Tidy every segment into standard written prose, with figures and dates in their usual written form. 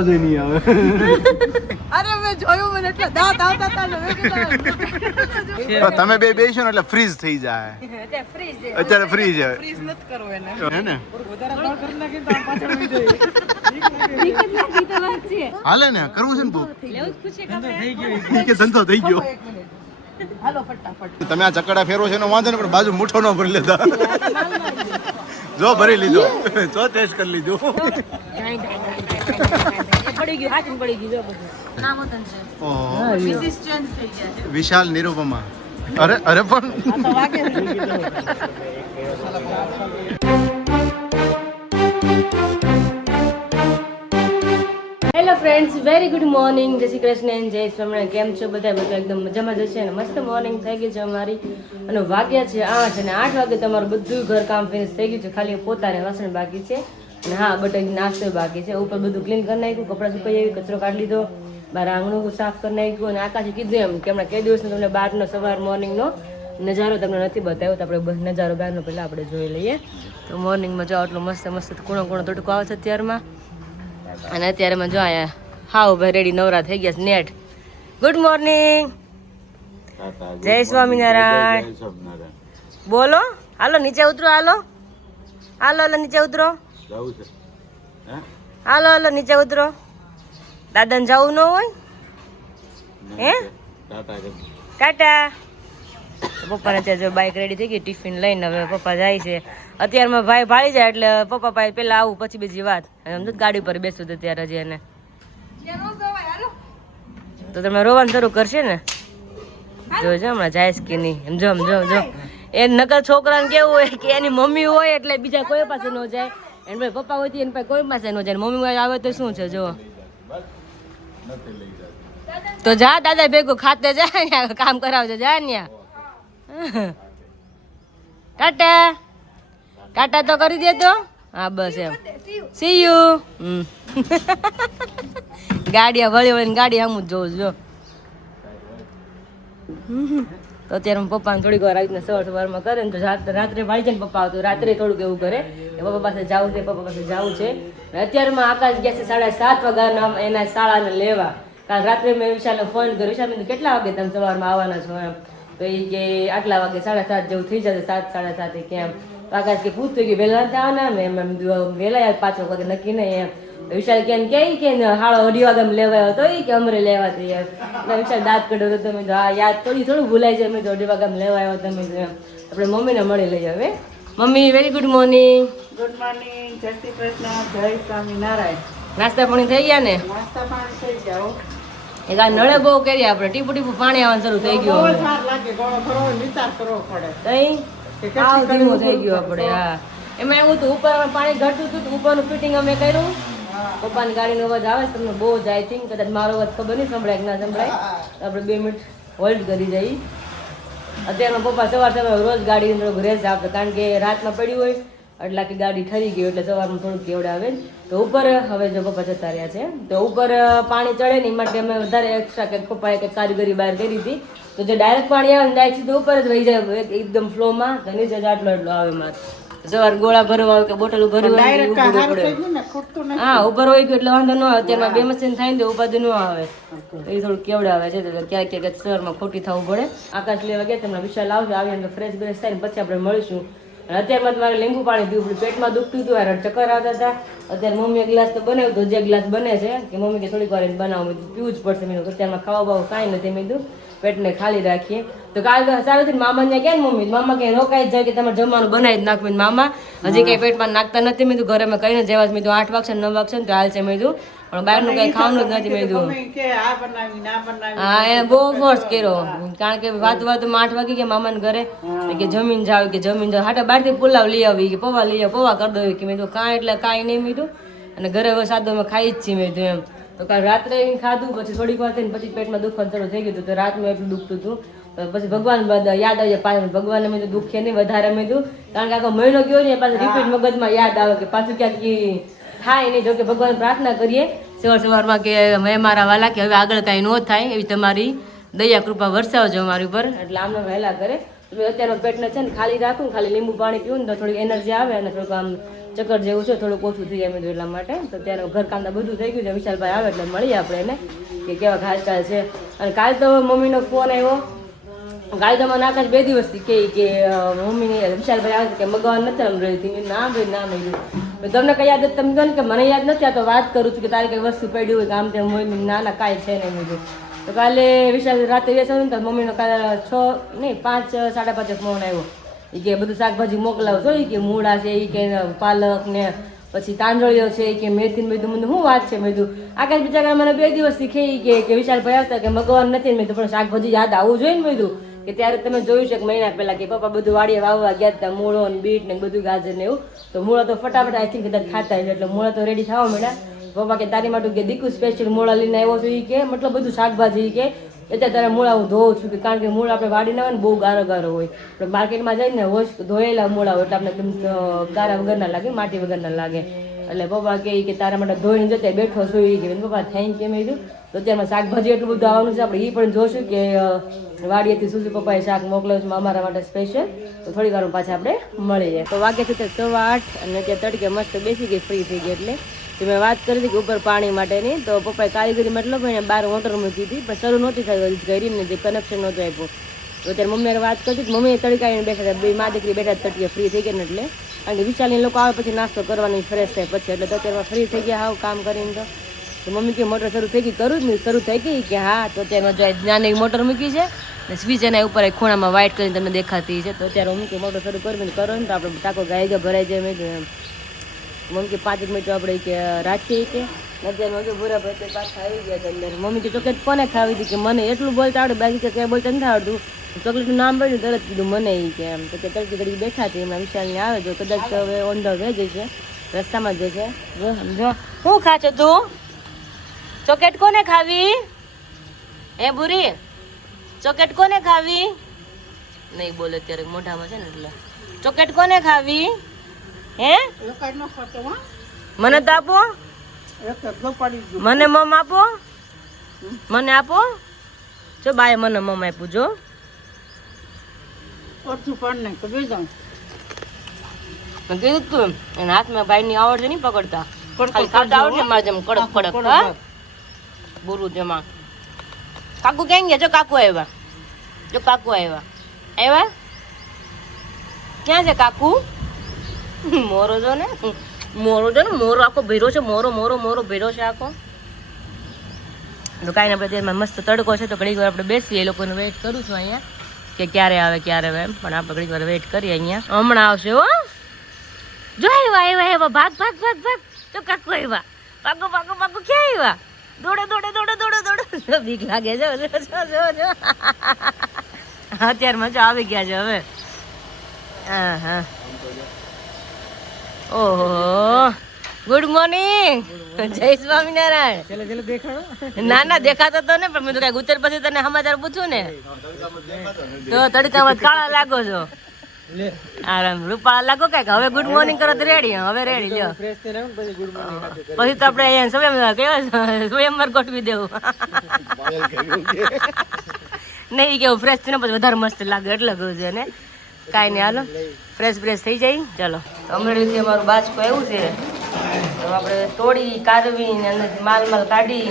અવાજ નહીં આવે. અરે મેં જોયું, મને એટલે દાંત આવતા હતા ને મેં કીધું તમે બે બેસો ને એટલે ફ્રીઝ થઈ જાય. અત્યારે ફ્રીજ છે. ફ્રીઝ નથી કરવો એને. હે ને વધારે બળ કરી નાખીને તો આમ પાછળ આવી જાય. હાલે ને કરવું છે ને બુક કે ધંધો થઈ ગયો. હાલો ફટાફટ. તમે આ ચકડા ફેરવો છે એનો વાંધો ને, પણ બાજુ મુઠ્ઠો ન ભરી લેતા. જો ભરી લીધો, જો ટેસ્ટ કરી લીધું. પડી ગયું, હાથ પડી ગયું. નામ હોતન છે. મિસિસ ચેન્જ થઈ ગયા છે. વિશાલ નિરૂપમા. અરે અરે પણ આ તો વાગે છે. Hello friends, very good morning. જય શ્રી કૃષ્ણ, જય સ્વામિનારાયણ. કેમ છો બધા? બધા એકદમ મજામાં જ હશે ને? મસ્ત મોર્નિંગ થઈ ગઈ છે અમારી, અને વાગ્યા છે 8 અને 8 વાગે તમારું બધું ઘર કામ ફિનિશ થઈ ગયું છે. ખાલી પોતાને વાસણ બાકી છે, અને હા બટાકી નાસ્તો બાકી છે. ઉપર બધું ક્લીન કરી નાખ્યું, કપડાં સુકાઈ આવી, કચરો કાઢી લીધો, બહાર આંગણું સાફ કરી નાખ્યું. અને આકાશે કીધું એમ કે હમણાં કઈ દિવસનો તમને બહારનો સવાર મોર્નિંગનો નજારો તમને નથી બતાવ્યો, તો આપણે નજારો બહારનો પહેલાં આપણે જોઈ લઈએ. તો મોર્નિંગમાં જો આટલો મસ્ત મસ્ત કૂણો કૂણો તડકો આવે છે અત્યારમાં. અને અત્યારેમાં જો અહીંયા હાવ ભાઈ રેડી નવરા થઈ ગયા છે. નેટ ગુડ મોર્નિંગ, જય સ્વામિનારાયણ. બોલો, હાલો નીચે ઉતરો, હાલો હાલો હાલો નીચે ઉતરો, હાલો હાલો નીચે ઉતરો. દાદાને જવું ન હોય હે? ટાટા. પપ્પાને ત્યાં જો બાઇક રેડી થઈ ગઈ, ટિફિન લઈને હવે પપ્પા જાય છે. અત્યારમાં ભાઈ ભાળી જાય એટલે પપ્પા પાસે પેલા આવું, પછી બીજી વાત. સમજો ગાડી પર બેસું તો ત્યારે હજી એને તો તમે રોવાનું શરૂ કરશે ને. જોજો હમણાં જાય કે નહીં. સમજો સમજો સમજો. એ નકર છોકરાને કેવું હોય કે એની મમ્મી હોય એટલે બીજા કોઈ પાસે ન જાય, એને ભાઈ પપ્પા હોય એની પાસે કોઈ પાસે ન જાય. મમ્મી આવે તો શું છે, જો તો જા દાદા ભેગું ખાતે જાય, કામ કરાવજો, જા ન્યા. ટાટા ટાટા તો કરી દે તો. હા બસ એમ, સી યુ. ગાડીયા વળી વળીને ગાડી આમ જ જોઉં જો. તો અત્યારે પપ્પાને થોડીક વાર આવી રીતના સવારમાં કરે ને તો રાત્રે ભાઈ છે ને પપ્પા આવતો રાત્રે થોડુંક એવું કરે કે પપ્પા પાસે જવું છે, પપ્પા પાસે જવું છે. અત્યારમાં આકાશ ગયા છે 7:30 વાગ્યાના એના શાળાને લેવા. કાલ રાત્રે મેં વિશાલને ફોન કર્યો, વિશાલ મેં કેટલા વાગે તમે સવારમાં આવવાના છો એમ? તો એ કે આટલા વાગે 7:30 જેવું થઈ જશે, 7:30 કેમ? આકાશ કે પૂછતું કે વહેલા નથી આવવાના? મેં એમ વહેલા 5 વાગે નક્કી નહીં એમ. વિશાલ કેમ કે 2:30 વાગે લેવા આવ્યો તો એ કે અમરે લેવા તો યાર. વિશાલ દાંત કાઢ્યો તો તમે હા યાદ થોડું ભૂલાય છે. મેં 2:30 વાગે લેવા આવ્યો તમે એમ. આપણે મમ્મીને મળી લઈએ હવે. Mummy very good morning. Good morning, જય શ્રી કૃષ્ણ, જય સ્વામિનારાયણ. નાસ્તા પાણી થઈ ગયા ને? નાસ્તા પાણી થઈ ગયા. એક આ નળે બહુ કરી આપણે, ટીપુ ટીપુ પાણી આવવાનું શરૂ થઈ ગયું. બહુ સાર લાગે, ગળો ભરો વિચાર કરવો પડે. તઈ આવ ધીમું થઈ ગયું આપણે. હા એમાં એવું હતું, ઉપર પાણી ઘટતું હતું, ઉપરનું ફિટિંગ અમે કર્યું. પપ્પાની ગાડીનો અવાજ આવે છે તમને બહુ જ, આઈ થિંક કદાચ મારો અવાજ ખબર નહીં સંભળાય કે ના સંભળાય. આપણે 2 મિનિટ હોલ્ડ કરી જઈએ. અત્યારમાં પપ્પા સવાર રોજ ગાડી થોડુંક રેસ આપતો, કારણ કે રાતમાં પડ્યું હોય એટલે આખી ગાડી ઠરી ગઈ એટલે સવારમાં થોડુંક કેવડાવે. તો ઉપર હવે જો પપ્પા જતા રહ્યા છે, તો ઉપર પાણી ચડે ને એ માટે અમે વધારે એક્સ્ટ્રા કંઈક પપ્પાએ કંઈક કારીગરી બહાર કરી હતી. તો જે ડાયરેક્ટ પાણી આવે ને ડાયરેક્ટ સીધું ઉપર જ વહી જાય એકદમ ફ્લોમાં, તો નીચે જ આટલો એટલો આવે મારે. સવાર ગોળા ભરવા આવે કે બોટલ ભરવા હા ઉપર હોય ગયું એટલે વાંધો ન આવે. અત્યારમાં 2 મશીન થાય ને તો ઉપાધિ ન આવે. એ થોડું કેવડાવે છે, તો ક્યાંક ક્યાંક સવારમાં ખોટી થવું પડે. આકાશ લેવા ગયા તમને વિશાલ આવશે, આવીને ફ્રેશ બ્રેશ થાય ને પછી આપણે મળીશું. અને અત્યારમાં તમારે લીંબુ પાણી પીવું, પેટમાં દુખતું હતું, ચક્કર આવતા હતા. અત્યારે મમ્મી 1 ગ્લાસ તો બનાવ્યું તો 1 ગ્લાસ બને છે કે મમ્મી કે થોડીક વાર બનાવું, પીવું જ પડશે. મેં અત્યારમાં ખાવા બાવું કાંઈ નથી, મેં કીધું પેટને ખાલી રાખીએ. તો કાલ સારું થઈને મામા ત્યાં ક્યાં મમ્મી મામા ક્યાંય રોકાઈ જાય કે તમારે જમવાનું બનાવી જ નાખવું. મામા હજી કંઈ પેટમાં નાખતા નથી. મેં ઘરે મેં કહીને જેવા મેં 8 વાગશે 9 વાગશે ને તો હાલ છે. મેં પણ બહારનું કંઈ ખાવાનું જ નથી. મેં હા એને બહુ ફોર્સ કર્યો, કારણ કે વાતમાં 8 વાગી ગયા મામાને ઘરે કે જમીન જાવ કે જમીન જાવ. હાટા બહારથી પુલાવ લઈ આવી કે પૌવા લઈ આવ, પૌવા કરી દઉં કે મેં કાંઈ એટલે કાંઈ નહીં મીઠું. અને ઘરે હવે સાદો અમે ખાઈ જ છીએ મેં એમ. તો કાલ રાત્રે ખાધું, પછી થોડીક વાર થઈને પછી પેટમાં દુખવાનું શરૂ થઈ ગયું હતું. તો રાતમાં એટલું દુખતું હતું, પછી ભગવાન યાદ આવી જાય પાછું. ભગવાનને મેં દુખે નહીં વધારે મેં કારણ કે આખો મહિનો ગયો ને પાછું રિપીટ મગજમાં યાદ આવે કે પાછું ક્યાંક થાય નહીં. જો કે ભગવાન પ્રાર્થના કરીએ સવારમાં કે મેં મારા વાલા કે હવે આગળ કાંઈ ન થાય એવી તમારી દયા કૃપા વરસાવજો અમારી ઉપર, એટલે આમને વહેલા કરે. અત્યારનો પેટને છે ને ખાલી રાખું, ખાલી લીંબુ પાણી પીવું ને તો થોડીક એનર્જી આવે અને થોડુંક આમ ચક્કર જેવું છે, થોડુંક ઓછું થઈ જાય મેં એટલા માટે. તો ત્યારે ઘર કામ તો બધું થઈ ગયું છે. વિશાલભાઈ આવે એટલે મળીએ આપણે એને કે કેવા હાલચાલ છે. અને કાલે તો મમ્મીનો ફોન આવ્યો. કાલે તો મને આકાશ 2 દિવસથી કે મમ્મીની વિશાલભાઈ આવે છે કે મગવાન નથી રમ રહી હતી. ના ભાઈ ના મળ્યું તમને કઈ યાદ તમે કહો ને કે મને યાદ નથી. આ તો વાત કરું છું કે તારે કઈ વસ્તુ પડી હોય આમ તેમ હોય. ના ના કાંઈ છે નહીં મેં. તો કાલે વિશાલ રાતે વેચાયું ને તો મમ્મીનો કાલે 5 5:30 ફોન આવ્યો કે બધું શાકભાજી મોકલાવશો કે મૂળા છે કે પાલક ને પછી તાંદળીઓ છે કે મેથી ને બધું. મને શું વાત છે મેં આકાશ બિચારા મને 2 દિવસથી કહી કે વિશાલભાઈ આવતા કે મગવાન નથી. મેં પણ શાકભાજી યાદ આવવું જોઈએ ને મેં કે ત્યારે તમે જોયું છે કે મહિના પહેલા કે પપ્પા બધું વાડીએ વાવવા ગયા હતા મૂળો ને બીટ ને બધું ગાજર ને એવું. તો મૂળો તો ફટાફટ આઈ થિંક કદાચ ખાતા હોય એટલે મૂળો તો રેડી થવા મળ્યા. પપ્પા કે તારી માટે કે દીકુ સ્પેશિયલ મૂળા લઈને આવ્યો છું એ કે મતલબ બધું શાકભાજી કે અત્યારે તારા મૂળા હું ધોઉં છું કે કારણ કે મૂળ આપણે વાડી ના હોય ને બહુ ગારો ગારો હોય. આપણે માર્કેટમાં જઈને વોશ ધોયેલા મૂળા હોય એટલે આપણે એકદમ ગારા વગરના લાગે, માટી વગરના લાગે. એટલે પપ્પા કે તારા માટે ધોઈને જતા બેઠો છું એ કે પપ્પા થેન્ક યુ મેં કીધું. તો અત્યારમાં શાકભાજી એટલું બધું આવવાનું છે. આપણે એ પણ જોશું કે વાડીએથી શું પપ્પાએ શાક મોકલ્યું છે અમારા માટે સ્પેશિયલ. તો થોડી વાર પાછા આપણે મળીએ. તો વાગે છે 8:15 અને ત્યાં તડકે મસ્ત બેસી ગઈ ફ્રી થઈ ગઈ. એટલે મેં વાત કરી હતી કે ઉપર પાણી માટેની. તો પપ્પાએ કારીગરી મતલબ એને 12 મોટર મૂકી હતી પણ શરૂ નહોતી થઈ કરીને જે કનેક્શન નહોતું આપ્યું. તો ત્યારે મમ્મીએ વાત કરતી હતી. મમ્મીએ તડકાઈને બેઠા હતા. 2 મા દીકરી બેઠા તડકે ફ્રી થઈ ગયા ને એટલે કારણ કે વિશાલની લોકો આવે પછી નાસ્તો કરવાની ફ્રેશ થાય પછી એટલે તો અત્યારમાં ફ્રી થઈ ગયા હાવ કામ કરીને. તો મમ્મી કે મોટર શરૂ થઈ ગઈ કરું જ નહીં શરૂ થઈ ગઈ કે હા. તો અત્યારમાં જો નાની મોટર મૂકી છે ને સ્વિચ એના ઉપર ખૂણામાં વ્હાઇટ કરીને તમને દેખાતી છે. તો અત્યારે મમ્મી કે મોટર શરૂ કરીને કરો ને તો આપણે ટાંકો ગાય ભરાઈ જાય. મેં મમ્મી કે 5 મિનિટ આપણે કે રાખીએ કે અત્યારમાં જો ભૂરા ભાઈ પાછા આવી ગયા છે અંદર. મમ્મી કે ચોકલેટ કોને ખાવી હતી કે મને એટલું બોલતા આવડે બાકી કે ક્યાં બોલતા નથી આવડતું. ચોકલેટનું નામ પડ્યું તરત કીધું મને એ કે એમ. તો કે તરત ઘડી બેઠા છે એમાં વિશાલને આવે જો કદાચ હવે ઓન ધ વે જ છે રસ્તામાં જ છે. જો સમજો શું ખાચો તું? ચોકલેટ કોને ખાવી? હે બુરી ચોકલેટ કોને ખાવી? નહીં બોલે અત્યારે મોઢામાં છે ને એટલે ચોકલેટ કોને ખાવી? હે મને તો આપો, મને મમ આપો, મને આપો. જો બાએ મને મમ આપ્યું જો કીધું તું એના હાથમાં ભાઈ ની આવડે નહીં પકડતા ખાતા આવડે મારે જેમ કડક કડક. હા બુરું જેમાં કાકુ ક્યાં ગયા? જો કાકુ આવ્યા, જો કાકુ આવ્યા. આવ્યા ક્યાં છે કાકુ? મોરો જો ને મોરો આખો ભેરો છે. મોરો મોરો મોરો ભેરો છે આખો. તો કાંઈ આપણે તેમાં મસ્ત તડકો છે તો ઘડીક વાર આપણે બેસીએ. એ લોકોને વેઇટ કરું છું અહીંયા કે ક્યારે આવે એમ. પણ આપણે ઘડીક વાર વેઇટ કરીએ અહીંયા. હમણાં આવશે હો. જો આવ્યા ભાગ ભાગ ભાગ ભાગ. જો કાકુ આવ્યા. પાકો પાકો પાકો ક્યાં આવ્યા? દોડે દોડે દોડે દોડે દોડે. બીક લાગે છે. અત્યારમાં જો આવી ગયા છે હવે. હા હા ઓહો ગુડ મોર્નિંગ. જય સ્વામિનારાયણ. ના ના દેખાતો તો ને પણ મેં તો કઈ ઉતર પછી તને સમાચાર પૂછું ને તો તડકામાં કાળા લાગો છો. આરામ રૂપાળા લાગો કઈક. હવે ગુડ મોર્નિંગ કરો તો રેડી. હવે રેડી લ્યો પછી તો આપણે અહીંયા કેવા સ્વયંવર ગોઠવી દેવું. નહીં કેવું ફ્રેશ થઈને પછી વધારે મસ્ત લાગે એટલે કહું છે ને. કાંઈ નહીં હાલો ફ્રેશ થઈ જાય. ચાલો અમરેલીથી અમારું બાજકો એવું છે તો આપણે તોડી કાઢવી ને અંદર માલ કાઢી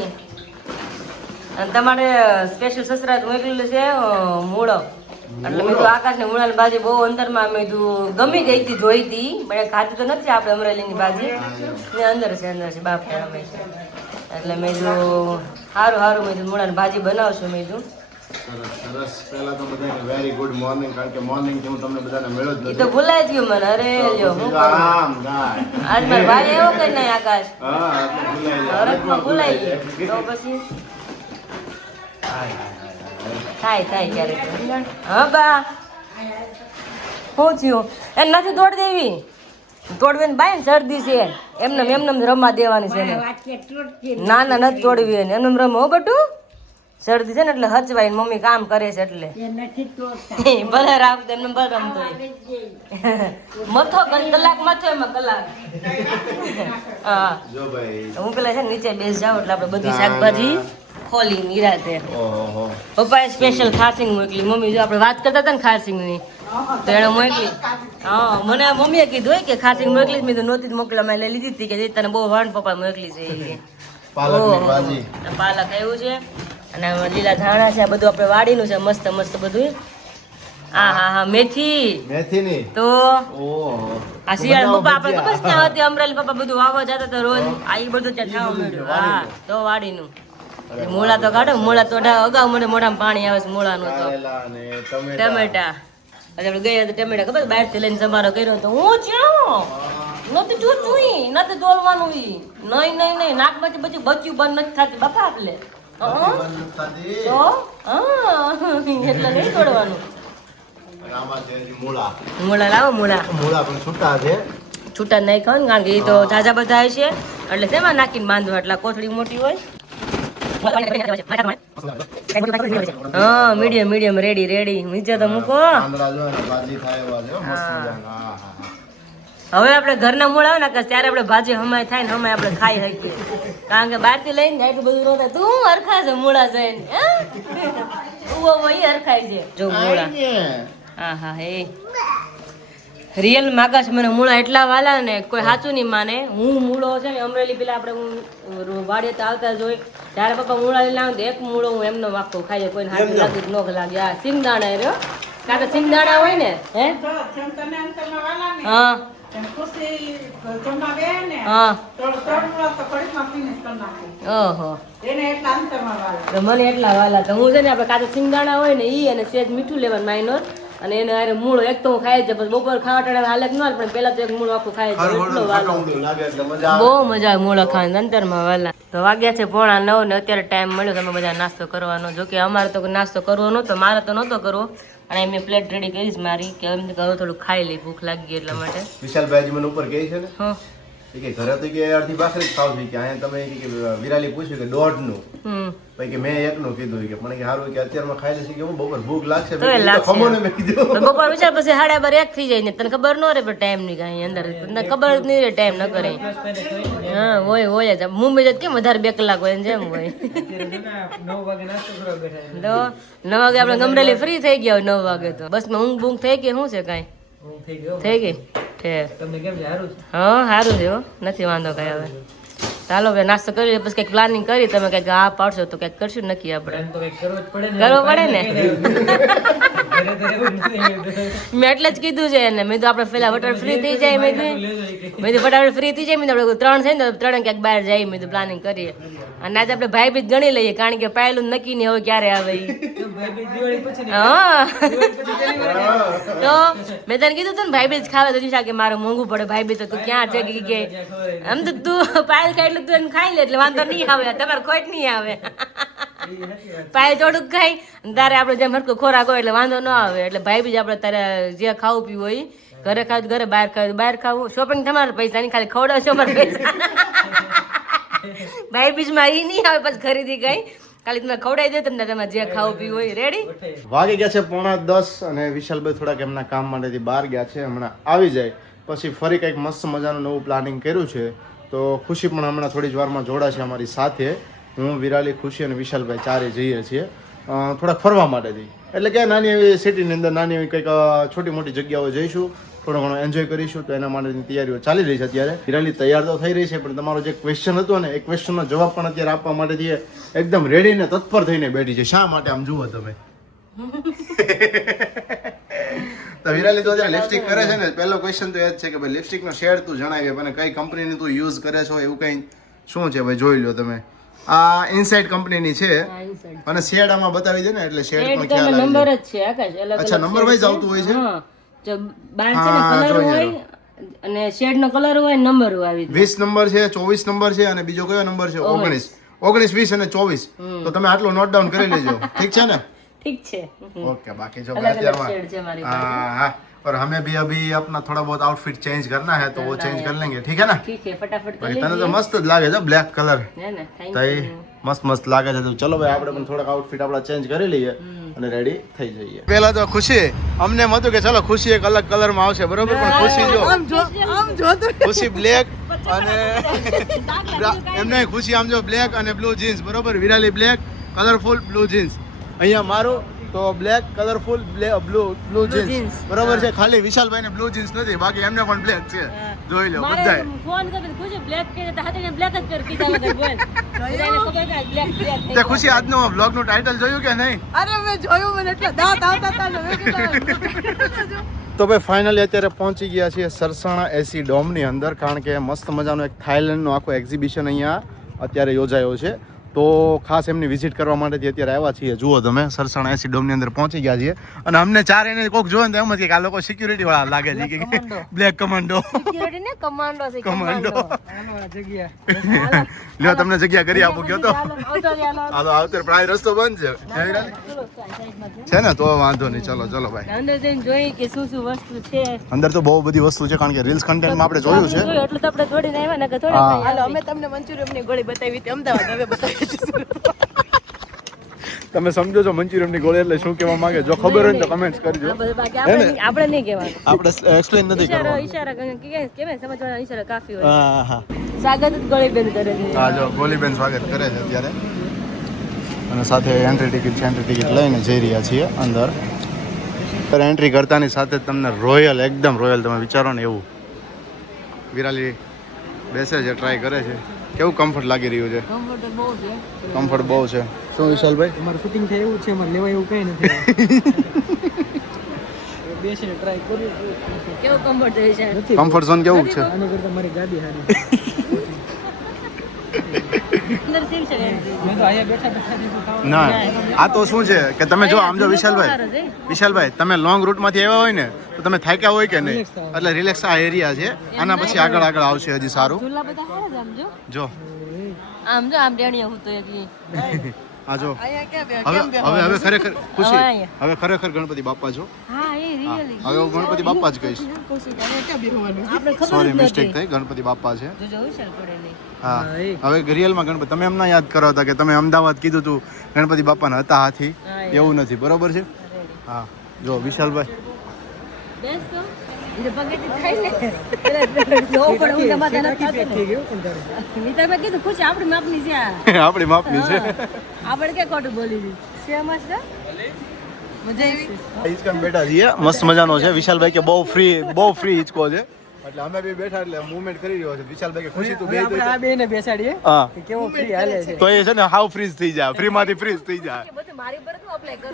અને તમારે સ્પેશિયલ સસરા મોકલેલું છે મૂળો. એટલે મેં તો આકાશને મૂળાની ભાજી બહુ અંદરમાં મેં કીધું ગમી ગઈ હતી જોઈ હતી પણ ખાધી તો નથી આપણે અમરેલીની ભાજી ને અંદર છે બાપ અમે છે એટલે મેં કીધું સારું મેં કીધું મૂળાની ભાજી બનાવશું. મેં કીધું સરસ. પહેલા તો બધાને વેરી ગુડ મોર્નિંગ કારણ કે મોર્નિંગ થી હું તમને બધાને મળ્યો જ નથી. તો ભૂલાઈ ગયું મને. અરે લ્યો હું આજ મારો ભાઈ એવો કઈ નહીં આકાશ. હા ભૂલાઈ ગયું તો પછી થાય ક્યારેક. હા બા શું થયું? એ નથી તોડ દેવી. તોડવી ને બાઈ ને શરદી છે એમને રમવા દેવાની છે. ના નથી તોડવી એને એમને રમો બટું. શરદી છે ને એટલે હચવાય મમ્મી કામ કરે છે એટલે ભલે રાખતો એમને ભલે રમતો મથો કલાક મથો એમાં કલાક. હા હું પેલા છે ને નીચે બેસી જાઉં એટલે આપણે બધી શાકભાજી ખોલી નિરાતે. પપ્પાએ સ્પેશિયલ ખાસિંગ મોકલી. મમ્મી જો આપણે વાત કરતા હતા ને ખાસિંગ ની તો એને મોકલી. હા મને મમ્મીએ કીધું હોય કે ખાસી મોકલી મેં તો નહોતી જ મોકલા મેં લઈ લીધી હતી કે તને બહુ વાણ પપ્પા મોકલી છે એ કે. પાલકની ભાજી. પાલક આવ્યું છે અને લીલા ધાણા છે આ બધું આપણે વાડીનું છે મસ્ત મસ્ત બધું. હા મેથીની તો આ શિયાળ પપ્પા આપણે ખબર છે ત્યાં હતી અમરેલી પપ્પા બધું વાવવા જતા હતા રોજ આ ઈ બધું ત્યાં ખાવા મળ્યું. હા તો વાડીનું મૂળા તો કાઢો મૂળા તો અગાઉ મને મોઢામાં પાણી આવે છે મૂળાનું તો ટમેટા આપણે ગયા તો ટમેટા ખબર બહારથી લઈને સંભારો કર્યો તો હું જ્યાં નથી જોઈ નથી તોલવાનું ઈ નહીં નાકમાંથી બધું બચ્યું બંધ નથી થતી બાપા આપલે તો એટલે નહીં તોડવાનું. મૂળા લાવો મૂળા પણ છૂટા છે. છૂટા નહીં ખાવ ને કારણ કે એ તો ઝાઝા બધા છે એટલે શેમાં નાખીને બાંધવા એટલે કોથળી મોટી હોય. હા મીડિયમ રેડી નીચે તો મૂકો. હવે આપણે ઘરના મૂળ આવે ને ત્યારે આપણે ભાજી હમાય થાય ને હમાય આપણે ખાઈ શકીએ કારણ કે બહારથી લઈને એટલું બધું રોતા તું હરખા છે મૂળા જઈને હરખાય છે જો મૂળા. હા હે રિયલ માગા છે મને મૂળા એટલા વાલા ને કોઈ સાચું નહીં માને. હું મૂળો છે ને અમરેલી પેલા આપણે હું વાડીએ તો આવતા જોઈ ત્યારે પપ્પા મૂળા લઈને આવે એક મૂળો હું એમનો વાગતો ખાઈ જાય કોઈને હાથ લાગી ન લાગે. આ સિંગદાણા રહ્યો કાં તો સિંગદાણા હોય ને હે હા ઓહો મને એટલા વાલા તો હું છે ને આપણે કાં તો સિંગદાણા હોય ને ઈ અને સેજ મીઠું લેવાનું માઇનોર અને એને અરે મૂળો એક તો હું ખાઈ જ પછી બપોર ખાવા હાલત ન પણ પેલા તો એક મૂળો આખું ખાઈ જાય એટલો વાલો બહુ મજા આવે મૂળો ખાવાની અંતરમાં વાલા. તો વાગ્યા છે 8:45 ને અત્યારે ટાઈમ મળ્યો તમે બધા નાસ્તો કરવાનો. જો કે અમારે તો નાસ્તો કરવો નહોતો મારે તો નહોતો કરવો અને મેં પ્લેટ રેડી કરીશ મારી કે એમ હવે થોડું ખાઈ લઈ ભૂખ લાગી એટલા માટે. વિશાલભાઈ મને ઉપર કહે છે ને કે ઘરે તો કે અડધી ભાખરી જ ખાવ કે અહીંયા તમે કે વિરાલી પૂછ્યું કે 1.5 નું પછી કે મેં 1 નું કીધું કે પણ કે સારું કે અત્યારમાં ખાઈ લેશે કે હું બપોર ભૂખ લાગશે મેં કીધું બપોર વિચાર પછી 12:30 1 થઈ જાય ને તને ખબર ન રહે પણ ટાઈમ ની કાંઈ અંદર તને ખબર જ નહીં રહે ટાઈમ ન કરે. હા હોય જ મુંબઈ જ કેમ વધારે 2 કલાક હોય જેમ હોય. 9 વાગે આપણે ગમરેલી ફ્રી થઈ ગયા 9 વાગે તો બસ માં ઊંઘ બૂંઘ થઈ ગઈ શું છે કાંઈ થઈ ગઈ હા સારું છે નથી વાંધો કઈ. હવે ચાલો હવે નાસ્તો કરી પછી કઈક પ્લાનિંગ કરી તમે કઈક આ પાડશો તો કઈક કરશું નક્કી આપણે કરવો પડે ને. મેં એટલે જ કીધું છે એને મેં તો આપણે પેલા ફટાફટ ફ્રી થઈ જાય મેં ફટાફટ ફ્રી થઈ જાય મેં આપણે 3 છે ને 3 ક્યાંક બહાર જઈએ મેં પ્લાનિંગ કરીએ અને આજે આપણે ભાઈ બીજ ગણી લઈએ કારણ કે પાયેલું નક્કી નહીં હવે ક્યારે આવે. હા તો મેં તને કીધું તું ને ભાઈ બીજ ખાવા તો કે મારે મોંઘું પડે ભાઈ બીજ તો તું ક્યાં છે કે આમ તો તું પાયલ ખાય એટલે તું એને ખાઈ લે એટલે વાંધો નહીં આવે તમારે ખોટ નહીં આવે. પાયલ થોડુંક ખાઈ તારે આપણે જેમ હરખો ખોરાક હોય એટલે વાંધો ન આવે એટલે ભાઈ બીજ આપણે તારે જે ખાવું પીવું હોય ઘરે ખાવું ઘરે બહાર ખાવું શોપિંગ તમારે પૈસા નહીં ખાલી ખવડાવશો અમારે પૈસા ભાઈ બીજમાં એ નહીં આવે પછી ખરીદી કઈ ખાલી તમે ખવડાવી દે તમને તમારે જે ખાવું પીવું હોય રેડી. વાગી ગયા છે 9:45 અને વિશાલભાઈ થોડાક એમના કામ માટેથી બહાર ગયા છે હમણાં આવી જાય પછી ફરી કંઈક મસ્ત મજાનું નવું પ્લાનિંગ કર્યું છે તો ખુશી પણ હમણાં થોડી જ વારમાં જોડાશે અમારી સાથે. હું વિરાલી ખુશી અને વિશાલભાઈ ચારે જઈએ છીએ થોડાક ફરવા માટેથી એટલે કે નાની એવી સિટીની અંદર નાની એવી કંઈક છોટી મોટી જગ્યાઓ જઈશું થોડો ઘણો એન્જોય કરીશું તો એના માટેની તૈયારીઓ ચાલી રહી છે અત્યારે. વિરાલી તૈયાર તો થઈ રહી છે પણ તમારો જે ક્વેશ્ચન હતો ને એ ક્વેશ્ચનનો જવાબ પણ અત્યારે આપવા માટેથી એકદમ રેડી ને તત્પર થઈને બેઠી છે. શા માટે આમ જુઓ તમે તો વિરાલી તો અત્યારે લિપસ્ટિક કરે છે ને પહેલો ક્વેશ્ચન તો એ જ છે કે ભાઈ લિપસ્ટિકનો શેડ તું જણાવી અને કઈ કંપનીની તું યુઝ કરે છો એવું કંઈ શું છે ભાઈ જોઈ લો તમે. આ ઇનસાઇડ કંપનીની છે અને શેડ આમાં બતાવી દે ને એટલે શેડ પણ ખ્યાલ આવી નંબર જ છે આકાશ અચ્છા નંબર વાઇઝ આવતું હોય છે. જો બાર છે ને કલર હોય અને શેડ નો કલર હોય નંબર હોય આવી 20 નંબર છે 24 નંબર છે અને બીજો કયો નંબર છે 19 20 અને 24 તો તમે આટલું નોટ ડાઉન કરી લેજો ઠીક છે ને. ठीक है ओके बाकी जो हाँ और हमें भी अभी अपना थोड़ा बहुत आउटफिट चेंज करना है तो वो चेंज कर लेंगे ठीक है ना. ठीक है फटाफट कर तने तो मस्त જ લાગે છે બ્લેક કલર હે ને થેન્ક તો મસ્ત લાગે છે તો ચલો ભાઈ આપણે પણ થોડાક આઉટફિટ આપડા ચેન્જ કરી લઈએ અને રેડી થઈ જઈએ. પહેલા તો ખુશી અમને એમ હતું કે ચલો ખુશી એક અલગ કલર માં આવશે બરોબર પણ ખુશી જો આમ જો ખુશી બ્લેક અને એમને ખુશી આમ જો બ્લેક અને બ્લુ જીન્સ બરોબર Virali black colourful blue jeans અહીંયા મારું તો black colourful blue jeans. Jeans બરોબર છે. ખાલી વિશાલભાઈ ને બ્લુ જીન્સ નથી, બાકી એમને પણ બ્લેક છે. જોઈ લો મારે બધાય. ફોન કરીને ખુશી બ્લેક કે તો હાથે બ્લેક જ કરી કીધા વગર બોલ બધાને ખબર કે બ્લેક તે ખુશી આજનો વ્લોગ નું ટાઇટલ જોયું કે નહીં? અરે મેં જોયું, મને એટલે દાંત આવતા હતા ને મેં કીધું તો ભાઈ ફાઇનલી અત્યારે પહોંચી ગયા છીએ સરસાણા એસી ડોમની અંદર, કારણ કે મસ્ત મજાનો એક થાઈલેન્ડનો આખો એક્ઝિબિશન અહીંયા અત્યારે યોજાયો છે. તો ખાસ એમની વિઝિટ કરવા માટેથી અત્યારે આવ્યા છીએ. જુઓ તમે સરસાણા એસી ડોમની અંદર પહોંચી ગયા છીએ અને અમને ચાર એને કોક જોવે ને તો એમ જ કે આ લોકો સિક્યુરિટી વાળા લાગે છે કે બ્લેક કમાન્ડો. સિક્યુરિટી ને કમાન્ડો છે કમાન્ડો. જગ્યા લ્યો તમને જગ્યા કરી આપો ગયો તો આવતો હાલો આવતર પ્રાય રસ્તો બંધ છે ને, તો વાંધો નહીં. ચલો ચલો ભાઈ અંદર જઈને જોઈએ કે શું શું વસ્તુ છે. અંદર તો બહુ બધી વસ્તુ છે, કારણ કે રીલ્સ કન્ટેન્ટમાં આપણે જોયું છે. એટલે તો આપણે થોડી આવ્યા ને કે હા. થોડા હાલો અમે તમને મંચુરિયમની ગોળી બતાવી હતી અમદાવાદ, હવે બતાવી તમે સમજો છો મંચુરિયમની ગોળી એટલે શું કહેવા માંગે? જો ખબર હોય ને તો કમેન્ટ્સ કરજો. આપણે નહીં કહેવાનું. આપણે એક્સપ્લેન નથી કરવાનું. ઈશારા કેમ સમજવાના ઈશારા કાફી હોય. હા હા સ્વાગત જ ગોળી બેન કરે છે. હા જો ગોલીબેન સ્વાગત કરે છે અત્યારે, અને સાથે એન્ટ્રી ટિકિટ લઈને જઈ રહ્યા છીએ અંદર. એન્ટ્રી કરતાની સાથે જ તમને રોયલ, એકદમ રોયલ તમે વિચારો ને એવું વિરાલી બેસે છે, ટ્રાય કરે છે. કેવું કમ્ફર્ટ લાગી રહ્યું છે? કમ્ફર્ટ બહુ છે. કમ્ફર્ટ બહુ છે. શું વિશાલભાઈ? અમારું શૂટિંગ થાય એવું છે, અમારે લેવાય એવું કઈ નથી. બેસીને ટ્રાય કર્યું કેવું કમ્ફર્ટ છે ઈશારા? કમ્ફર્ટ ઝોન કેવું છે? આની કરતા મારી ગાડી સારી. અંદર સીમ છે entry. મેં તો અહીંયા બેઠા બેઠા દીધું ખાવાનું. ના આ તો શું છે કે તમે જો આમ જો વિશાલભાઈ તમે લોંગ રૂટમાંથી આવ્યા હોય ને તો તમે થાક્યા હોય કે નહીં, એટલે રિલેક્સ આ એરિયા છે. આના પછી આગળ આવશે હજી સારું. ઝૂલા બધા સારા છે આમ જો. જો આમ જો આમ ડેણીયા હું તો એકલી. આ જો અહીંયા ક્યાં બે હવે ખરેખર ખુશી, અહીંયા. હવે ખરેખર ગણપતિ બાપ્પા છો. હા એ રિયલી. હવે હું ગણપતિ બાપ્પા જ કહીશ. અહીંયા ક્યાં બેહવાનું? આપણે ખબર સોરી જ મિસ્ટેક નથી. થઈ, ગણપતિ બાપ્પા છે. જો જો વિશાલ પડે નહીં. હા હવે રિયલમાં ગણપતિ તમે એમ ના યાદ કરો હતા કે તમે અમદાવાદ કીધું તું ગણપતિ બાપાના હતા હાથી, એવું નથી. બરોબર છે. હા જો વિશાલભાઈ બેસ તો એટલે પગેથી થાય ને એટલે જો પણ હું તમારા ના થાતો ને મિત્રમે કીધું ખુશ આપણી માપની છે આ. આપણી માપની છે. આપણે કે ખોટું બોલી દીધું સેમ જ છે. મજા આવી. હિંચકામાં બેઠા છીએ, મસ્ત મજાનો છે. વિશાલભાઈ કે બહુ ફ્રી હિંચકો છે, એટલે અમે બી બેઠા એટલે મૂવમેન્ટ કરી રહ્યો છે. વિશાલભાઈ કે ખુશી તું બે આપણે આ બેને બેસાડીએ હા કે કેવો ફ્રી હાલે છે. તો એ છે ને હાવ ફ્રીઝ થઈ જાય, ફ્રી માંથી ફ્રીઝ થઈ જાય. કે બધું મારી પર તું અપ્લાય કરો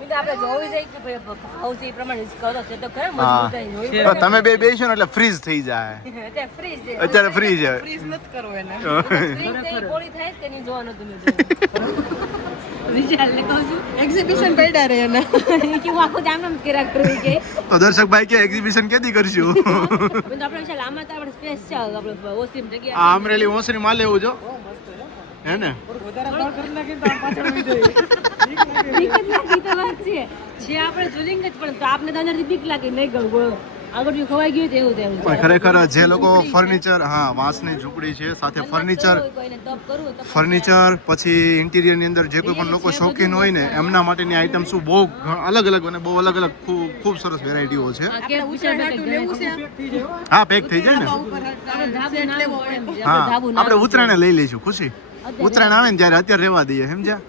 મિત્ર આપણે જોવી જાય કે ભાઈ હાઉસ એ પ્રમાણે કરો છે તો ખરે મજબૂત થઈ જોઈ તો તમે બે બેસો ને એટલે ફ્રીઝ થઈ જાય. એટલે ફ્રીજ છે. અત્યારે ફ્રી છે. ફ્રીઝ નથી કરવો એને. ફ્રીજ થઈ પોળી થાય કે નહીં જોવાનું તમે વિશાલ ને કહું છું એક્ઝિબિશન પડ્યા રહે એના. કે હું આખું જામ નામ કર્યા કરું કે તો દર્શક ભાઈ કે એક્ઝિબિશન કેદી કરશું? પણ આપણે વિશાલ આમાં તો આપણે સ્પેસ છે આપણે ઓસીમ જગ્યા આ અમરેલી ઓસરી માં લેવું જો હે ને. વધારે બળ કરી નાખી તો આમ પાછળ ઉઈ જાય. બીક જ લાગી તો વાત છે આપણે જોલિંગ જ પણ તો આપને તો અંદરથી બીક લાગી નહીં ગયું આગળ જો ખવાઈ ગયું તેવું તેવું પણ ખરેખર જે લોકો ફર્નિચર, હા વાંસની ઝૂંપડી છે, સાથે ફર્નિચર કોઈને તપ કરવું તો ફર્નિચર પછી ઇન્ટિરિયર ની અંદર જે કોઈ પણ લોકો શોખીન હોય ને એમના માટેની આઈટમ શું બહુ અલગ અલગ અને બહુ અલગ અલગ ખૂબ સરસ વેરાયટીઓ છે. આ કે વિશાલ હાટું લેવું છે. હા પેક થઈ જાય ને. ઉપર આપણે ધાબુ નાનું પડે એમ છે. હા ધાબુ આપણે ઉત્તરાયણે લઈ લઈશું. ખુશી ઉત્તરાયણ આવે ને ત્યારે અત્યારે રહેવા દઈએ, સમજ્યા?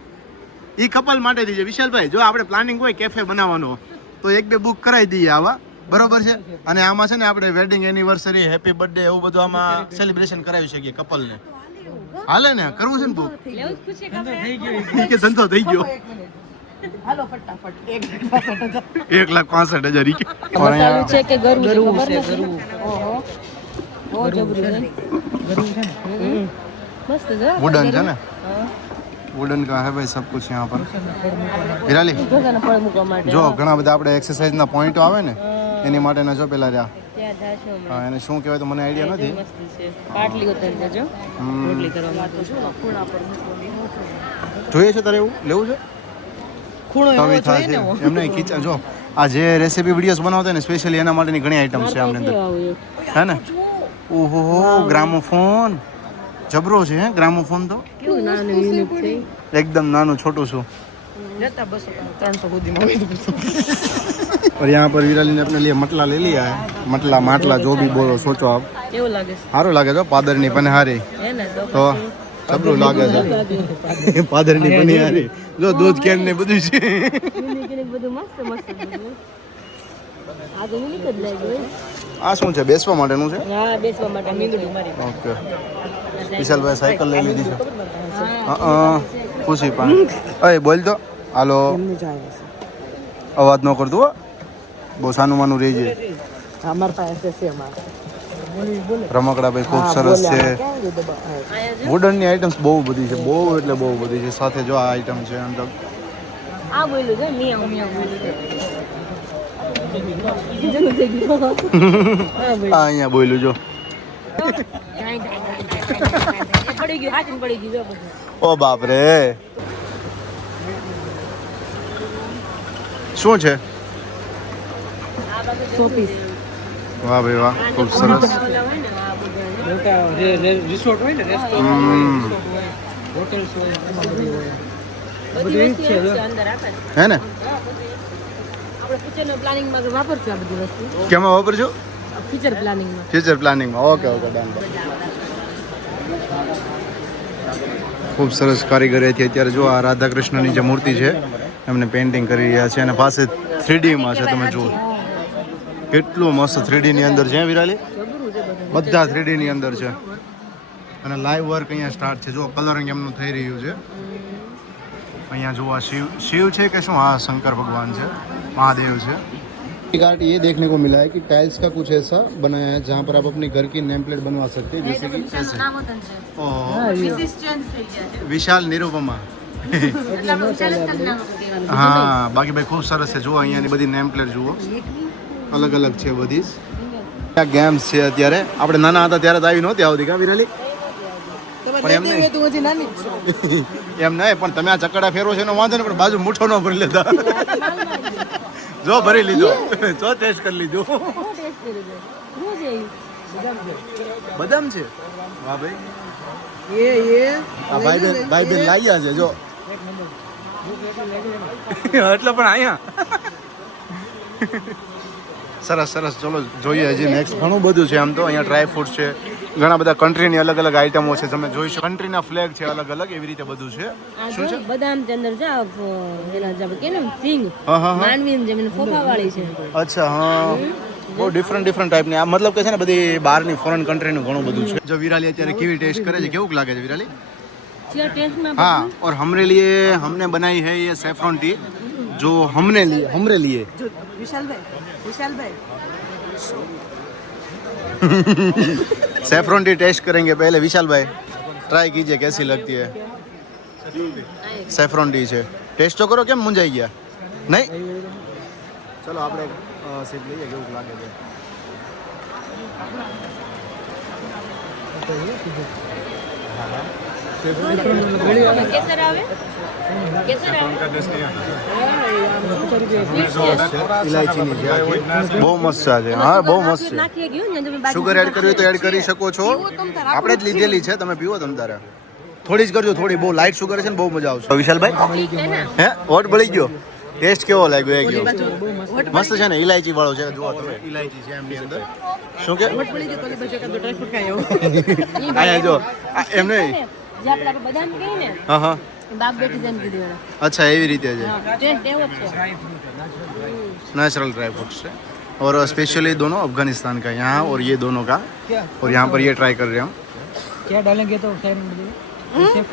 ઈ કપલ માટે છે વિશાલભાઈ. જો આપણે પ્લાનિંગ હોય કેફે બનાવવાનો તો એક બે બુક કરાવી દઈએ આવા, બરોબર છે. અને આમાં છે ને આપણે વેડિંગ એનિવર્સરી, હેપી બર્થડે એવું બધું આમાં સેલિબ્રેશન કરાવી શકીએ કપલને. હાલે ને કરવું છે ને બુક? લેવું જ ખુશી કે આપણે ઈ કે ધંધો થઈ ગયો. હાલો ફટાફટ 1,65,000. 1,65,000 ઈ કે. મસાલું છે કે ગરુ છે ખબર નથી. ઓહો બહુ જબરું છે. મસ્ત છે वुडन है ना, वुडन का है भाई सब कुछ यहाँ पर. વિરાલી ભગવાનના ફળ મૂકવા માટે જો ઘણા બધા આપણે એક્સરસાઇઝ ના પોઈન્ટો આવે ને એની માટેના જો પેલા રહ્યા. ત્યાં જાશું હા એને શું કહેવાય તો મને આઈડિયા નથી. મસ્ત છે પાટલી ઉતરી જજો રોટલી કરવા માટે ખૂણા પર જોઈએ છે તારે એવું લેવું છે? ખૂણો એવો તવી જોઈએ ને. થાય એમને ખીચા જો આ જે રેસીપી વિડીયોઝ બનાવતા હોય ને સ્પેશિયલી એના માટેની ઘણી આઈટમ છે આમની અંદર, હે ને. ઓહો ગ્રામોફોન જબરો છે હે ગ્રામોફોન તો કેવું નાનું યુનિક છે एकदम नानू छोटू सू. જતા 200-300 સુધીમાં હોય તો. और यहाँ पर विराली ने अपने लिए मटला ले लिया है. मटला माटला जो भी बोलो सोचो आप. કેવું લાગે છે સારું લાગે તો પાદરની પનહારી હે ને તો સબરું લાગે છે પાદરની બની હારી જો દૂધ કેન ને બધું છે મિની કેક બધું મસ્ત મસ્ત બધું. આ તો મિની જ લાગ્યો. આ શું છે બેસવા માટેનું છે હા બેસવા માટે મીંદડી મારી. ઓકે વિશાલભાઈ સાયકલ લઈ લીધી છે ખુશી પણ અય બોલ તો હાલો અવાજ ન કરતું હો બહુ સાનું માનું રહી છે રમકડા ભાઈ ખૂબ સરસ છે વુડનની આઈટમ્સ બહુ બધી છે બહુ એટલે બહુ બધી છે સાથે જો આ આઈટમ છે અંદર આ બોલ્યું છે મિયાઉ મિયાઉ બોલ્યું છે. આ અહીંયા બોલ્યું જો પડી ગયું હાથ પડી ગયું જો બધું. ઓ બાપ રે શું છે શોપીસ વાહ ભાઈ વાહ ખૂબ સરસ રિસોર્ટ હોય ને હમ. હોટેલ્સ હોય બધી વસ્તુ અંદર આપે છે. હે ને આપણે ફ્યુચરના પ્લાનિંગમાં વાપરશું આ બધી વસ્તુ કેમાં વાપરજો ફ્યુચર પ્લાનિંગમાં. ફ્યુચર પ્લાનિંગમાં ઓકે ઓકે ડન ખૂબ સરસ કારીગરી હતી અત્યારે જો આ રાધા કૃષ્ણની જે મૂર્તિ છે એમને પેઇન્ટિંગ કરી રહ્યા છે અને પાસે 3D માં છે તમે જુઓ કેટલું મસ્ત 3D ની અંદર છે વિરાલી બધા 3D ની અંદર છે અને લાઈવ વર્ક અહીંયા સ્ટાર્ટ છે જો કલરિંગ એમનું થઈ રહ્યું છે અહીંયા જો આ शिव છે કે શું હા शंकर भगवान છે महादेव છે कार्ड ये देखने को मिला है कि टाइल्स का कुछ ऐसा बनाया है जहाँ पर आप अपने घर की नेम प्लेट बनवा सकते हैं जैसे कि ऐसे विशाल निरुपमा હા બાકી ભાઈ ખૂબ સરસ છે જુઓ અહીંયાની બધી નેમ પ્લેટ જુઓ અલગ અલગ છે બધી આ ગેમ્સ છે અત્યારે આપણે નાના હતા ત્યારે તો આવી નહોતી આવતી કા વિરાલી પણ એમ નહીં એમ નહીં પણ તમે આ ચકડા ફેરો છે એનો વાંધો નહીં પણ બાજુ મૂઠો ન ભરી લેતા જો ભરી લીધો જો ટેસ્ટ કરી લીધો બદામ છે વાહ ભાઈ આ ભાઈ બેન લાગ્યા છે જો એટલે પણ અહીંયા સરસ સરસ ચલો જોઈએ હજી નેક્સ્ટ ઘણું બધું છે આમ તો અહીંયા ડ્રાય ફ્રૂટ્સ છે ઘણા બધા કન્ટ્રીની અલગ અલગ આઈટમો છે તમે જોઈ શકો કન્ટ્રીના ફ્લેગ છે અલગ અલગ એવી રીતે બધું છે શું છે બદામ છે અંદર છે એના જે કે ને સિંગ હા હા હા માનવી જમીન ફોફા વાળી છે. અચ્છા હા બહુ ડિફરન્ટ ટાઈપની આ મતલબ કે છે ને બધી બહારની ફોરેન કન્ટ્રીનું ઘણું બધું છે જો વિરાલી અત્યારે કેવી ટેસ્ટ કરે છે કેવું લાગે છે વિરાલી જે ટેસ્ટમાં हाँ और हमरे लिए हमने बनाई है ये सेफ्रॉन टी जो हमरे लिए सेफ्रॉन टी टेस्ट करेंगे पहले विशाल भाई ट्राई कीजिए कैसी लगती है सेफ्रॉन टी છે ટેસ્ટ તો કરો કેમ મુંજાઈ ગયા નહીં ચલો આપણે સીપ લઈએ કેવું લાગે છે કેસર આવે કેસર આવે ઇલાયચીની છે આખી બહુ મસ્ત છે હા બહુ મસ્ત છે નાખી ગયું ને તમે બાજુ શુગર એડ કરવી તો એડ કરી શકો છો આપણે જ લીધેલી છે તમે પીવો તમ તારે થોડી જ કરજો થોડી બહુ લાઇટ શુગર છે ને બહુ મજા આવશે વિશાલભાઈ છે ને હે વોટ બળી ગયો ટેસ્ટ કેવો લાગ્યો એ ગયો મસ્ત છે ને ઇલાયચી વાળો છે જુઓ તમે ઇલાયચી છે એમની અંદર શું કે આયા જો એમ નહીં જે આપણે બદામ કહીએ ને હા હા બાપ બેટી જેમ કીધું એને अच्छा એવી રીતે છે ટેસ્ટ એવો જ છે. नेचुरल ड्राई फ्रूट्स है और स्पेशली दोनों अफगानिस्तान का यहाँ और ये दोनों का और यहाँ पर ये ट्राई कर रहे हैं हम क्या डालेंगे तो खैर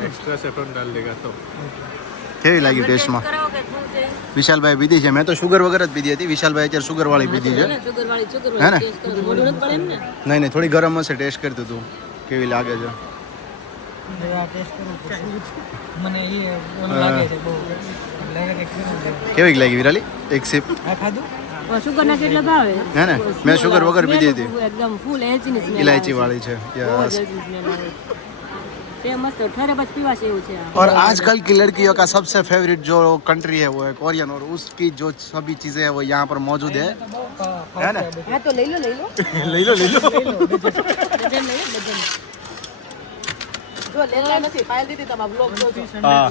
एक्स्ट्रा सेफ्रॉन डाल देगा तो કેવી લાગી ટેસ્ટમાં કરાવો કે શું છે વિશાલભાઈ પીધી છે મેં તો શુગર વગર જ પીધી હતી વિશાલભાઈ અત્યારે શુગર વાળી પીધી છે સુગર વાળી હે ને? ટેસ્ટ કરો મોઢું નથી પડે એમ ને નહીં નહીં થોડી ગરમ હશે ટેસ્ટ કરતું તું કેવી લાગે છે ટેસ્ટ કરું મને એ ઓલું લાગે છે બહુ લાગે કે કેવું છે. કેવી લાગી વિરાલી એક સિપ આ ખાધું સુગર ના કેટલા ભાવે હે ને મેં શુગર વગર પીધી હતી એકદમ ફૂલ એલચી ની ઇલાયચી વાળી છે યસ તે મસ્ત ઠરે પછી પીવાશે એવું છે આ. और आजकल की लड़कियों का सबसे फेवरेट जो कंट्री है वो है कोरियन और उसकी जो सभी चीजें है वो यहाँ पर मौजूद है ना હા તો લઈ લો ले लो ડઝન લઈ લો ડઝન જો લેવા નથી પાયલ દીધી તમારો બ્લોગ જોજો હા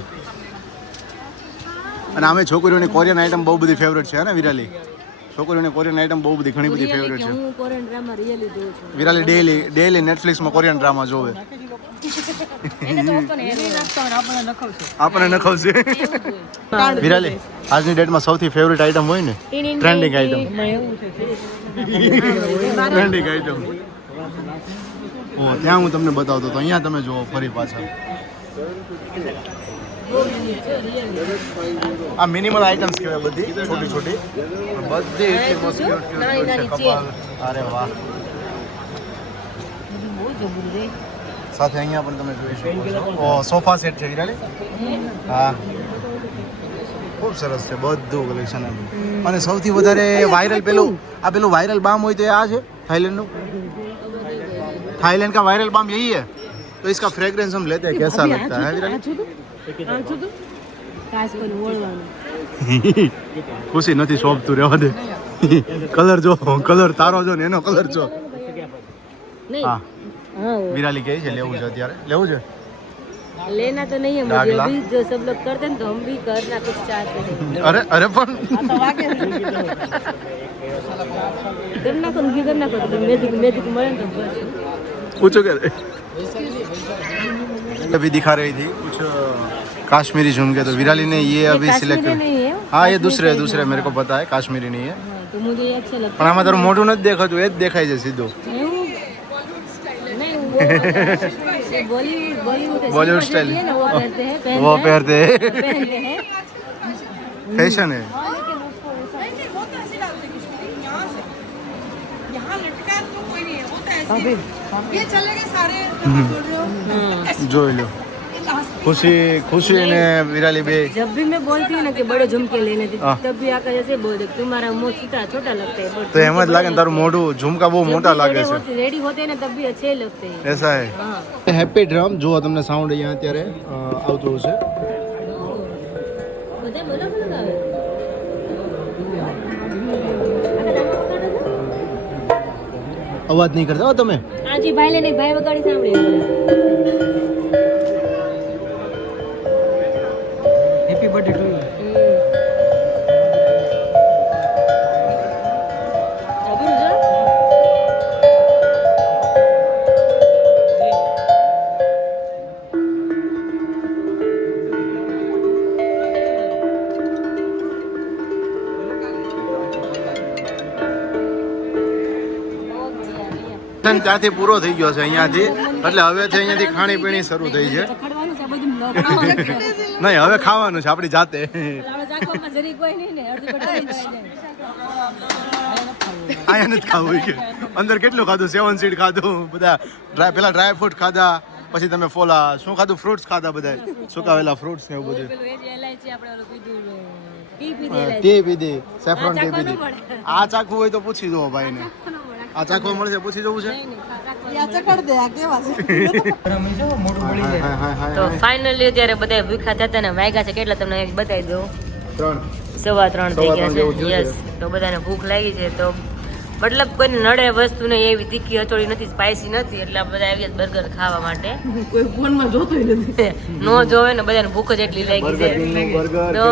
અને અમે છોકરીઓની કોરિયન આઈટમ બહુ બધી ફેવરેટ છે ને વિરાલી છોકરીઓને કોરિયન આઈટમ બહુ બધી ઘણી બધી ફેવરેટ છે. હું કોરિયન ડ્રામા રિયલી જોઉં છું. વિરાલી ડેઈલી નેટફ્લિક્સમાં કોરિયન ડ્રામા જોવે. એને તો ઓપન હેર આપણને નખવશે. વિરાલી આજની ડેટમાં સૌથી ફેવરેટ આઈટમ હોય ને ટ્રેન્ડિંગ આઈટમ. Trending item. ઓ ત્યાં હું તમને બતાવતો તો અહીંયા તમે જુઓ ફરી પાછા. આ મિનિમલ આઇટમ્સ કહેવાય બધી છોટી છોટી બધી એટલી મસ્ત ક્યુટ ક્યુટ છે કપાલ. અરે વાહ. સાથે અહીંયા પણ તમે જોઈ શકો છો. ઓ સોફા સેટ છે વિરાલી. હા ખૂબ સરસ છે બધું કલેક્શન. અને સૌથી વધારે વાયરલ પેલું વાયરલ બામ હોય તો એ આ છે થાઈલેન્ડનું. थाईलैंड का वायरल बाम यही है तो इसका फ्रेग्रेंस हम लेते हैं कैसा लगता है विराली. ખુશી નથી શોભતું રહેવા દે. કલર જો કલર તારો જો ને એનો કલર જો. હા विराली કહે છે લેવું છે અત્યારે લેવું છે. लेना तो नहीं है मुझे अभी जो सब लोग करते हैं तो हम भी करना कुछ चाहते हैं. અરે પણ करना को भी करना को मैजिक મળે તો બસ. पूछो क्या अभी दिखा रही थी कुछ काश्मीरी झुमके तो विराली ने ये अभी सिलेक्ट नहीं है. हाँ ये दूसरे मेरे को पता है काश्मीरी नहीं है हाँ, तो मुझे ये अच्छा लगता પણ આમાં તારું મોઢું નથી દેખાતું એ જ દેખાય છે સીધું. नहीं बॉलीवुड स्टाइल वो पहनते हैं वो पहनते हैं पहनते हैं. फैशन है. ये चलेंगे सारे જોઈ લો खुशी ने विराली बे. जब भी मैं बोलती हूँ ना कि बड़े झुमके लेने थे हाँ. तब भी आकर जैसे बोल दे तुम्हारा मुंह छोटा लगता है. तो એમ જ લાગે ને તારું મોઢું ઝુમકા બહુ મોટા લાગે છે. रेडी होते हैं ना तब भी अच्छे लगते हैं. ऐसा है. हाँ. હેપી ડ્રમ જો તમને સાઉન્ડ અહીંયા અત્યારે આવતું હશે. બધા બોલો બોલો ગાવે. અવાજ નહીં કરતા હો તમે. આજી ભાઈ લેને ભાઈ વગાડી સાંભળી. Happy birthday to you. ત્યાંથી પૂરો થઈ ગયો છે અહીંયાથી એટલે હવેથી અહીંયાથી ખાણીપીણી શરૂ થઈ છે. ખડવાનું છે બધું બ્લોક. નહીં હવે ખાવાનું છે આપણી જાતે. આપણે ચાખવામાં જરી કોઈ નહીં ને અડધી બટાટી અહીંયા નથી ખાવું કે અંદર કેટલું ખાધું 7 સીડ ખાધું બધા પેલા ડ્રાય ફ્રૂટ ખાધા પછી તમે ફોલા શું ખાધું ફ્રૂટ્સ ખાધા બધા સુકાવેલા ફ્રૂટ્સ ને એવું બધું. પેલું એ જે એલાયચી આપણે ઓલું પીધું ટી પીધી ટી પીધી સેફ્રોન ટી ચાખવા ન પીધી. મળે. આ ચાખવું હોય તો પૂછી દો ભાઈને. આ ચાખવા મળશે પૂછી જવું છે. ચકડ દે આ કેવા છે મોઢું બળી જાય. હા હા તો હા ફાઇનલી અત્યારે બધા ભૂખા થતા ને વાગ્યા છે કેટલા તમને એક બતાવી દઉં. 3 3:15 થઈ ગયા જેવું છે. થયું યસ તો બધાને ભૂખ લાગી છે તો મતલબ કોઈને નડે વસ્તુ નહીં એવી તીખી હચોડી નથી સ્પાઇસી નથી એટલે બધા આવ્યા બર્ગર ખાવા માટે. કોઈ ફોનમાં જોતોય નથી. નો જોવે ને બધાને ભૂખ જ એટલી લાગી છે. તો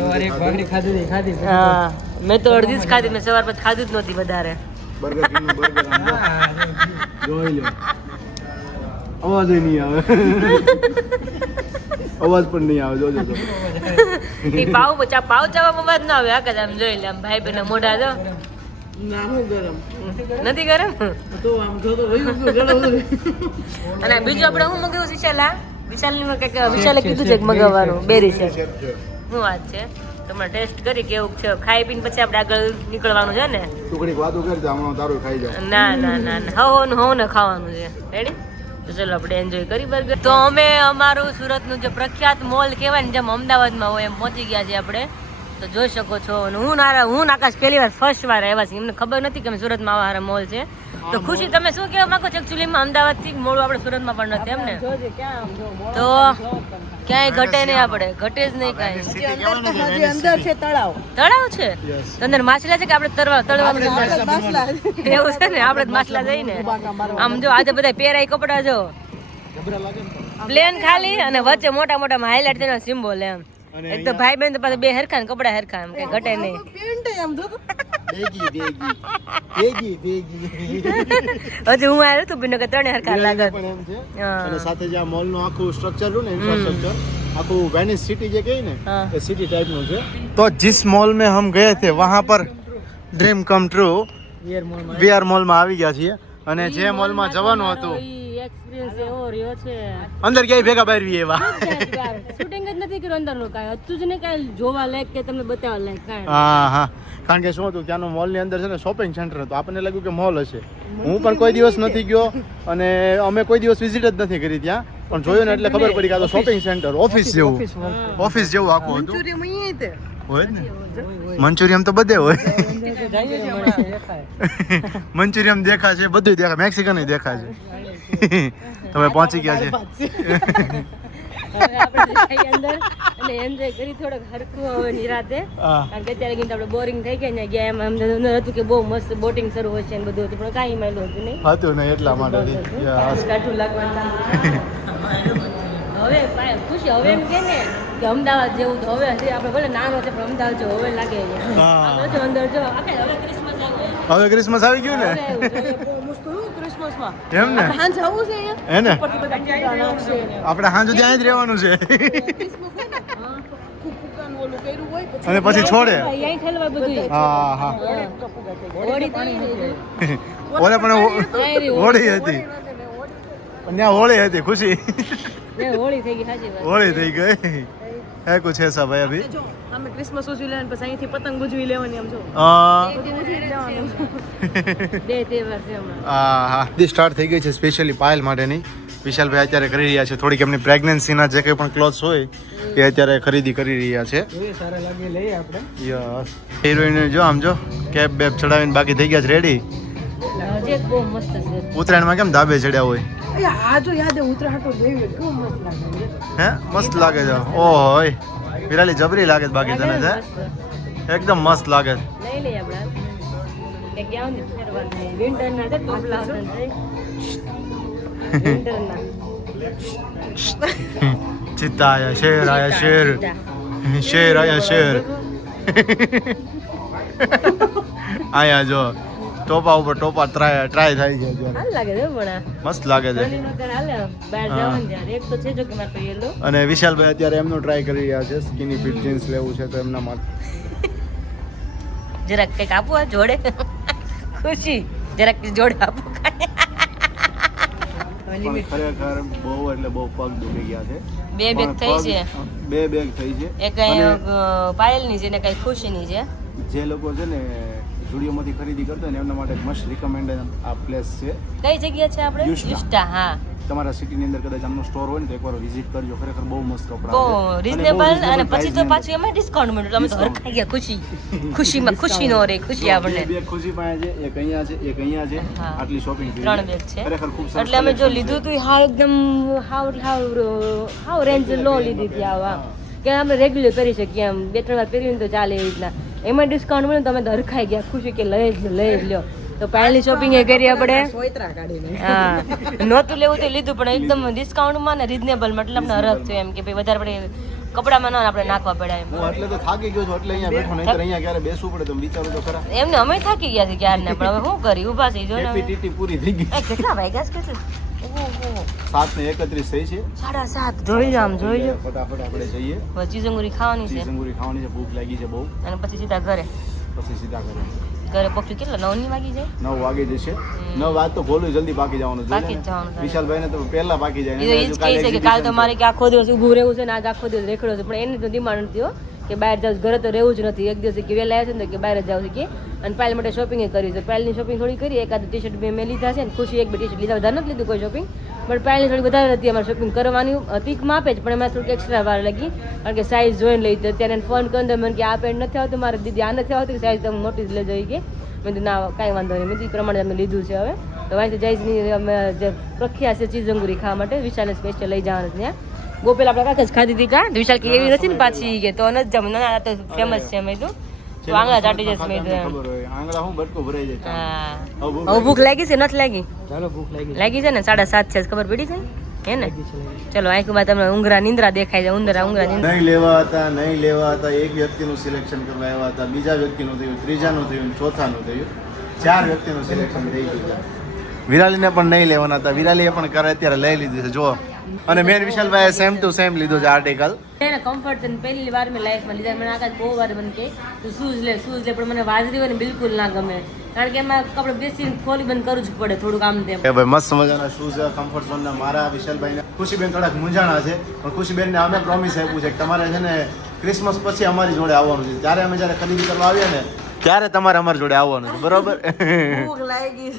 સવારે એક ભાખરી ખાધી. હા મેં તો અડધી જ ખાધી મેં સવાર પછી ખાધું જ નહોતી વધારે. બર્ગર કિંગ નું બર્ગર જોઈ લો. અવાજ નહીં આવે. અવાજ પણ નહીં આવે જોજો તો. ઈ પાવ ચાવામાં અવાજ ના આવે આકા આમ જોઈ લે આમ ભાઈ બેન મોઢા જો ના હું ગરમ નથી ગરમ. તો આમ જોતો રહ્યું ગરમ. અને બીજું આપણે શું મગાવ્યું વિશાલની વિશાલે કીધું છે કે મગાવવાનું બેરી છે. શું વાત છે તમે ટેસ્ટ કરી કેવું છે ખાઈ પીને પછી આપણે આગળ નીકળવાનું છે ને. ટુકડી વાતો કરી દે હમણાં તારું ખાઈ જાવ. ના હવ ને ખાવાનું છે. રેડી તો ચલો આપણે એન્જોય કરી બર્ગર. તો અમે અમારું સુરતનું જે પ્રખ્યાત મોલ કહેવાય ને જેમ અમદાવાદમાં હોય એમ પહોંચી ગયા છે આપણે. તો જોઈ શકો છો અને હું આકાશ પહેલી વાર ફર્સ્ટ વાર આવ્યા છે એમને ખબર નથી કે અમે સુરતમાં આવા હારા મોલ છે. તો ખુશી તમે શું કહેવા માંગો છો એકચ્યુઅલીમાં અમદાવાદથી મોડું આપણે સુરતમાં પણ નથી એમ ને. તો ક્યાંય ઘટે નહીં આપણે ઘટે જ નહીં કાંઈ. હજી અંદર છે તળાવ. તળાવ છે તો અંદર માછલા છે કે આપણે તળવાનું માછલા એવું છે ને આપણે જ માછલા જઈને આમ જો આજે બધા પહેરાય કપડા જો પ્લેન ખાલી અને વચ્ચે મોટા મોટા હાઇલાઇટ તેનો સિમ્બોલ એમ એક તો ભાઈ બહેન તો પાછા બે હરખા ને કપડા હરખા એમ કઈ ઘટે નહીં. પેન્ટ એમ જોતો હજી હું આવ્યો તો બિનો કે ત્રણે હરખા લાગે પણ એમ છે અને સાથે જે આ મોલ નું આખું સ્ટ્રક્ચર રહ્યું ને ઇન્ફ્રાસ્ટ્રક્ચર આખું વેનિસ સિટી જે કહે ને હા. એ સિટી ટાઈપ નું છે. તો जिस मॉल में हम गए थे वहां पर dream come true VR mall માં આવી ગયા છીએ અને જે મોલ માં જવાનું હતું એક્સપિરિયન્સ એવો રહ્યો છે અંદર ક્યાંય ભેગા બહાર વી એવા શૂટિંગ જ નથી કર્યું અંદરનું કાંઈ હતું જ ને કાંઈ જોવા લાયક કે તમને બતાવવા લાયક કાંઈ હા કારણ કે શું હતું ત્યાંનું મોલ ની અંદર છે ને શોપિંગ સેન્ટર હતું આપણને લાગ્યું કે મોલ હશે હું પણ કોઈ દિવસ નથી ગયો અને અમે કોઈ દિવસ વિઝિટ જ નથી કરી ત્યાં પણ જોયું ને એટલે ખબર પડી કે આ તો શોપિંગ સેન્ટર ઓફિસ જેવું આખું હતું હોય જ ને મંચુરિયમ તો બધે હોય મંચુરિયમ દેખાશે બધું દેખાય મેક્સિકન દેખાશે તમે પહોંચી ગયા છે હવે આપણે જઈએ અંદર અને એન્જોય કરી થોડોક હરખું હવે નિરાતે કારણ કે અત્યારે આપણે બોરિંગ થઈ ગયા ને ગયા એમ અમને અંદર હતું કે બહુ મસ્ત બોટિંગ શરૂ હોય છે ને બધું હતું પણ કાંઈ માયલું હતું નહીં હતું ને એટલા માટે કાઠું લાગવાનું હવે ખુશી હવે એમ કે ને કે અમદાવાદ જેવું તો હવે આપણે ભલે નાનો છે પણ અમદાવાદ જેવું હવે લાગે અહીંયા જો અંદર જો હવે ક્રિસમસ આવે હવે ક્રિસમસ આવી ગયું ને ક્રિસમસમાં એમ ને હાંજ આવું છે અહીંયા હે ને ઉપરથી બધા કીડા નાખશે ને. આપણે હાંજ સુધી અહીં જ રહેવાનું છે અને પછી છોડે અહીં ઠેલવા બધું હા હોળી થઈ ઓલે પણ હોળી હતી પણ ત્યાં હોળી હતી ખુશી હોળી થઈ ગઈ સાચી વાત હોળી થઈ ગઈ હે કુછ ऐसा भाई अभी જો અમે ક્રિસમસ ઉજવી લેવાની પછી અહીંથી પતંગ ઉજવી લેવાની આમ જો બે તહેવાર છે હમણાં હા સ્ટાર્ટ થઈ ગઈ છે સ્પેશિયલી પાયલ માટેની વિશાલભાઈ અત્યારે કરી રહ્યા છે થોડીક એમની પ્રેગ્નન્સીના જે કંઈ પણ ક્લોથ્સ હોય એ અત્યારે ખરીદી કરી રહ્યા છે સારા લાગે લઈએ આપણે યસ હિરોઈન જો આમ જો કેપ બેપ ચડાવીને બાકી થઈ ગયા છે રેડી જે બહુ મસ્ત છે ઉત્તરાયણમાં કેમ ધાબે ચડ્યા હોય આ જો યાદ ઉત્તરાયણ તો જોયું કેવું મસ્ત લાગે હે મસ્ત લાગે છે ઓય વિરાલી જબરી લાગે છે બાકી તને છે એકદમ મસ્ત લાગે છે લઈ લઈએ આપણે કે ક્યાં ఉంది ફેરવાનું વિન્ટરના છે ટોપલા છે વિન્ટરના ચિત્તા આયા શેર શેર આયા શેર આયા જો ટોપા ઉપર ટોપા ટ્રાય થાય છે અત્યારે હાલ લાગે છે પણ મસ્ત લાગે છે ગલીનો ઘર હાલે બહાર જવાનું ત્યારે એક તો છે જો કે મારે તો યેલો અને વિશાલભાઈ અત્યારે એમનું ટ્રાય કરી રહ્યા છે સ્કિની ફિટ જીન્સ લેવું છે તો એમના માટે જરાક કંઈક આપો આ જોડે ખુશી જરાક જોડે આપો પણ ખરેખર બહુ એટલે બહુ પગ દુખી ગયા છે બે બેગ થઈ છે બે બેગ થઈ છે એક પાયલની છે ને કઈ ખુશીની છે જે લોકો છે ને સ્ટુડિયોમાંથી ખરીદી કરતા હોય ને એમના માટે મસ્ટ રિકમેન્ડેડ આ પ્લેસ છે કઈ જગ્યા છે આપણે યુસ્ટા. યુસ્ટા હા તમારા સિટીની અંદર કદાચ આમનો સ્ટોર હોય ને તો એકવાર વિઝિટ કરજો ખરેખર બહુ મસ્ત કપડાં બહુ છે. અને બહુ રીઝનેબલ reasonable અને પછી price તો ની પાછું એમાં ડિસ્કાઉન્ટ મળ્યું અમે તો હરખાઈ ગયા ખુશીમાં ખુશી નો રે ખુશી આપણને બે ખુશી પાસે છે એક અહીંયા છે એક અહીંયા છે હા. આટલી શોપિંગ ત્રણ બેગ છે ખરેખર ખૂબ સરસ એટલે અમે જો collection લીધું હતું હાવ એકદમ હાવ રેન્જ લો લીધી હતી આવા કે આપણે રેગ્યુલર કરી શકીએ એમ બે ત્રણ વાર પહેર્યું ને તો ચાલે એવી રીતના એમાં ડિસ્કાઉન્ટ મળ્યું તો અમે તો હરખાઈ ગયા ખુશી કે લઈ જ લ્યો તો પહેલી શોપિંગ એ કરી આપણે સોયત્રા કાઢીને હા નહોતું લેવું તો લીધું પણ એકદમ ડિસ્કાઉન્ટમાં ને રિઝનેબલ એટલે અમને હરખ છે એમ કે ભાઈ વધારે પડે કપડામાં ના આપણે નાખવા પડે એમ હું એટલે તો થાકી ગયો છું એટલે અહીંયા બેઠો નહીં અહીંયા ક્યારે બેસવું પડે તો વિચારું તો ખરા એમને અમે થાકી ગયા છે ક્યારના પણ હવે શું કરી ઊભા થઈ જો ને હેપી ટીટી પૂરી થઈ ગઈ કેટલા વાગ્યા છે કેટલું 7:31 થઈ છે 7:30 જોઈ લો આમ જોઈ લો ફટાફટ આપણે જઈએ હવે ચીઝંગુરી ખાવાની છે ચીઝંગુરી ખાવાની છે ભૂખ લાગી છે બહુ અને પછી સીધા ઘરે પછી સીધા ઘરે ઘરે પહોંચ્યું કેટલા 9 ની વાગી જાય 9 વાગે જશે 9 વાગે તો ગોલું જલ્દી પાકી જવાનું પાકી જોઈએ જ જવાનું ને. થાય. વિશાલભાઈ ને તો પહેલા પાકી જાય એ તો ઈ જ કહે છે કે કાલ તો મારે કે આખો દિવસ ઊભું રહેવું છે ને આજ આખો દિવસ રેખડો છે પણ એને તો ડિમાન્ડ નથી હો કે બહાર જાવ ઘરે તો રહેવું જ નથી એક દિવસ કે વહેલા આવ્યા છે ને તો કે બહાર જ જાવ છે કે અને પાયલ માટે શોપિંગ કરી છે પાયલની શોપિંગ થોડી કરી એકાદ ટી શર્ટ મેં લીધા છે ને ખુશી એક બે ટી શર્ટ લીધા વધારે નથી લીધું કોઈ શોપિંગ પણ પાયલની થોડી વધારે હતી અમારે શોપિંગ કરવાની હતી માપે જ પણ એમાં થોડીક એક્સ્ટ્રા વાર લાગી કારણ કે સાઇઝ જોઈને લઈ તો ત્યારે ફોન કર્યો તો મને કે આ પેન્ટ નથી આવતું મારે દીદી આ નથી આવતી સાઇઝ તમે મોટી જ લઈ જઈ કે મેં કીધું ના કાંઈ વાંધો નહીં મેં કીધું એ પ્રમાણે અમે લીધું છે હવે તો વાંચી જઈશની અમે જે પ્રખ્યાત છે ચીઝંગુરી ખાવા માટે વિશાલને સ્પેશિયલ લઈ જવાનું છે ત્યાં ગોપેલ આપણે કાંક જ ખાધી હતી કા વિશાલ કે એવી નથી ને પાછી કે તો નથી જમ ના આ તો ફેમસ છે મેં કીધું તો આંગળા ચાટી જશે મેં કીધું એમ. ખબર હોય આંગળા હું બટકો ભરાઈ જાય હા હવે ભૂખ હવે ભૂખ લાગી છે નથી લાગી ચાલો ભૂખ લાગી લાગી છે ને 7:30 છે ખબર પડી છે હે ને ચલો આંખમાં તમને ઊંઘરા નિંદ્રા દેખાય છે ઉંદરા ઊંઘરા નિંદ્રા નહીં લેવા હતા એક વ્યક્તિનું સિલેક્શન કરવા આવ્યા હતા, બીજા વ્યક્તિનું થયું, ત્રીજાનું થયું, ચોથાનું થયું, 4 વ્યક્તિનું સિલેક્શન થઈ ગયું. વિરાલીને પણ નહીં લેવાના હતા, વિરાલીએ પણ કરે અત્યારે લઈ લીધી છે જો. અને main Vishalbhai same to same લીધો છે આર્ટિકલ. એને કમ્ફર્ટ છે ને પહેલી વાર મેં લાઈફમાં લીધા. મને આકાશ બહુ વાર મને કે તું શૂઝ લે પણ મને વાજરી હોય ને બિલકુલ ના ગમે, કારણ કે એમાં આપણે બેસીને ખોલી બંધ કરવું જ પડે થોડુંક આમ તેમ. એ ભાઈ મસ્ત મજાના શૂઝ કમ્ફર્ટ ઝોનના મારા વિશાલભાઈને. ખુશીબેન થોડાક મૂંઝાણા છે, પણ ખુશીબેનને અમે પ્રોમિસ આપ્યું છે કે તમારે છે ને ક્રિસમસ પછી અમારી જોડે આવવાનું છે. ત્યારે અમે જ્યારે ખરીદી કરવા આવીએ ને ત્યારે તમારે અમારી જોડે આવવાનું છે, બરોબર? ભૂખ લાગી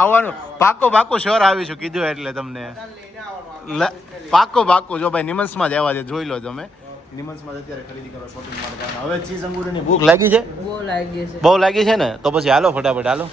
આવવાનું પાક્કો શ્યોર આવીશું કીધું એટલે તમને પાક્કો જો ભાઈ નિમન્સમાં જ આવ્યા છે, જોઈ લો તમે. નિમન્સમાં અત્યારે ખરીદી કરવા શોપિંગ માટે હવે ચીઝ અંગૂરની ભૂખ લાગી છે, બહુ લાગી છે. બહુ લાગી છે ને, તો પછી હાલો ફટાફટ હાલો.